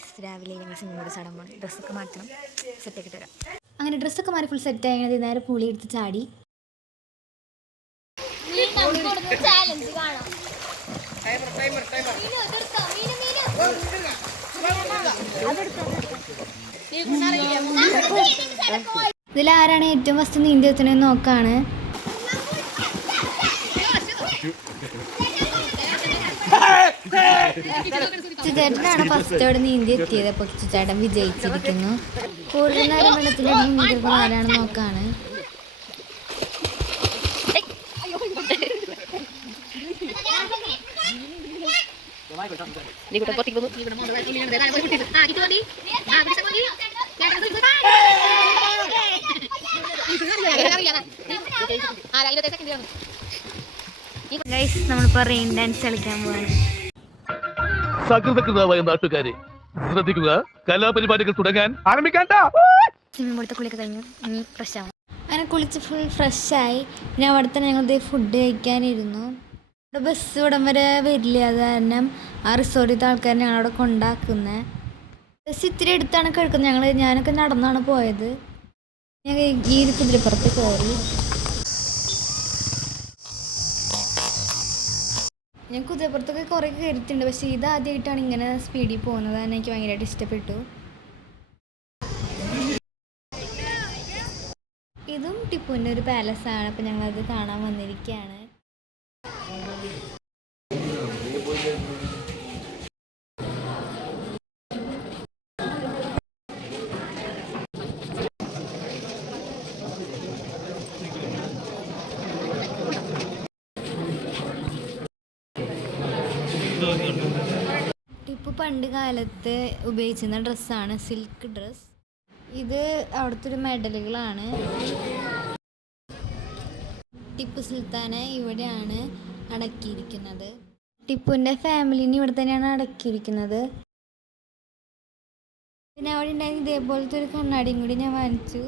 Guys രാവിലെ ഞങ്ങൾ സിനിമയോട് ചാടാൻ പോകണം. ഡ്രസ്സൊക്കെ മാറ്റണം, സെറ്റാക്കി തരാം. അങ്ങനെ ഡ്രസ്സൊക്കെ മാറി ഫുൾ സെറ്റ് ആയി നേരെ പൂളി എടുത്ത് ചാടി. ഇതിലാരാണ് ഏറ്റവും ഫസ്റ്റ് നീന്തി എത്തുന്നതെന്ന് നോക്കാണ്. ചേട്ടനാണ് ഫസ്റ്റ് അവിടെ നീന്തി എത്തിയത്. അപ്പോൾ ചേട്ടൻ വിജയിച്ചിരിക്കുന്നു. കൂടുതൽ നേരം വെള്ളത്തിൻ്റെ നീന്തിയിരിക്കുന്ന ആരാണ് നോക്കാണ്. ഗൈസ് നമ്മളിപ്പോൾ റെയിൻ ഡാൻസ് കളിക്കാൻ പോവാണ്. സകൃതകൃതമായ നാട്ടുകാരെ ശ്രദ്ധിക്കുക, കലാപരിപാടികൾ തുടങ്ങാൻ ആരംഭിക്കാൻ. സ്വിമ്മിംഗ് പൂളത്തെ കുളിയൊക്കെ കഴിഞ്ഞു, ഇനി ഫ്രഷ് ആവും. അങ്ങനെ കുളിച്ച് ഫുൾ ഫ്രഷായി. പിന്നെ അവിടെ തന്നെ ഞങ്ങൾ ഫുഡ് കഴിക്കാനിരുന്നു. ഇവിടെ ബസ് ഇവിടം വരെ വരില്ല, അത് കാരണം ആ റിസോർട്ടിലത്തെ ആൾക്കാർ ഞങ്ങളവിടെ കൊണ്ടാക്കുന്നത്. ബസ് ഇത്തിരി അടുത്താണ് കിടക്കുന്നത്. ഞാനൊക്കെ നടന്നാണ് പോയത്. ഞങ്ങൾ ഈ കുതിരപ്പുറത്ത് കയറി. ഞാൻ കുതിരപ്പുറത്തൊക്കെ കുറേ കയറിയിട്ടുണ്ട്, പക്ഷേ ഇത് ആദ്യമായിട്ടാണ് ഇങ്ങനെ സ്പീഡിൽ പോകുന്നത്. തന്നെ എനിക്ക് ഭയങ്കരമായിട്ട് ഇഷ്ടപ്പെട്ടു. ഇതും ടിപ്പുവിൻ്റെ ഒരു പാലസാണ്. അപ്പം ഞങ്ങളത് കാണാൻ വന്നിരിക്കുകയാണ്. ടിപ്പു പണ്ട് കാലത്ത് ഉപയോഗിച്ചിരുന്ന ഡ്രസ്സാണ്, സിൽക്ക് ഡ്രസ്സ്. ഇത് അവിടുത്തെ ഒരു മെഡലുകളാണ്. ടിപ്പു സുൽത്താനെ ഇവിടെയാണ് അടക്കിയിരിക്കുന്നത്. ടിപ്പുവിൻ്റെ ഫാമിലിനെ ഇവിടെ തന്നെയാണ് അടക്കിയിരിക്കുന്നത്. പിന്നെ അവിടെ ഉണ്ടായിരുന്ന ഇതേപോലത്തെ ഒരു കണ്ണാടിയും കൂടി ഞാൻ വാങ്ങിച്ചു.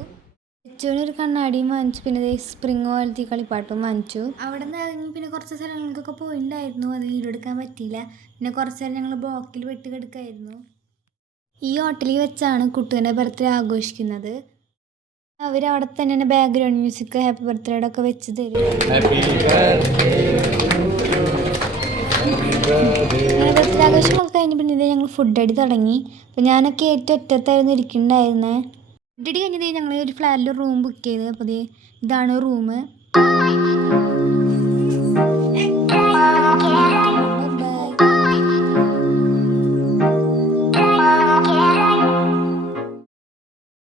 ഒരു കണ്ണാടിയും വാങ്ങിച്ചു. പിന്നെ സ്പ്രിങ് പോലത്തെ കളിപ്പാട്ടും വാങ്ങിച്ചു. അവിടെ നിന്ന് ഇറങ്ങി പിന്നെ കുറച്ച് സ്ഥലങ്ങൾക്കൊക്കെ പോയിട്ടുണ്ടായിരുന്നു. അത് വീഡിയോ എടുക്കാൻ പറ്റിയില്ല. പിന്നെ കുറച്ച് നേരം ഞങ്ങൾ ബ്ലോക്കിൽ വെട്ട് കിടക്കായിരുന്നു. ഈ ഹോട്ടലിൽ വെച്ചാണ് കുട്ടീൻ്റെ ബർത്ത്ഡേ ആഘോഷിക്കുന്നത്. അവരവിടെ തന്നെ ബാക്ക്ഗ്രൗണ്ട് മ്യൂസിക്, ഹാപ്പി ബർത്ത്ഡേ ഒക്കെ വെച്ച് തരും. അങ്ങനെ ബർത്ത്ഡേ ആഘോഷങ്ങളൊക്കെ കഴിഞ്ഞ് പിന്നെ ഞങ്ങൾ ഫുഡ് അടി തുടങ്ങി. അപ്പോൾ ഞാനൊക്കെ ഏറ്റവും ഒറ്റത്തായിരുന്നു ഇരിക്കുന്നുണ്ടായിരുന്നത്. ഫുഡ് അടി കഴിഞ്ഞത് ഞങ്ങൾ ഒരു ഫ്ലാറ്റിൽ റൂം ബുക്ക് ചെയ്ത്. അപ്പോൾ ഇതാണ് റൂം.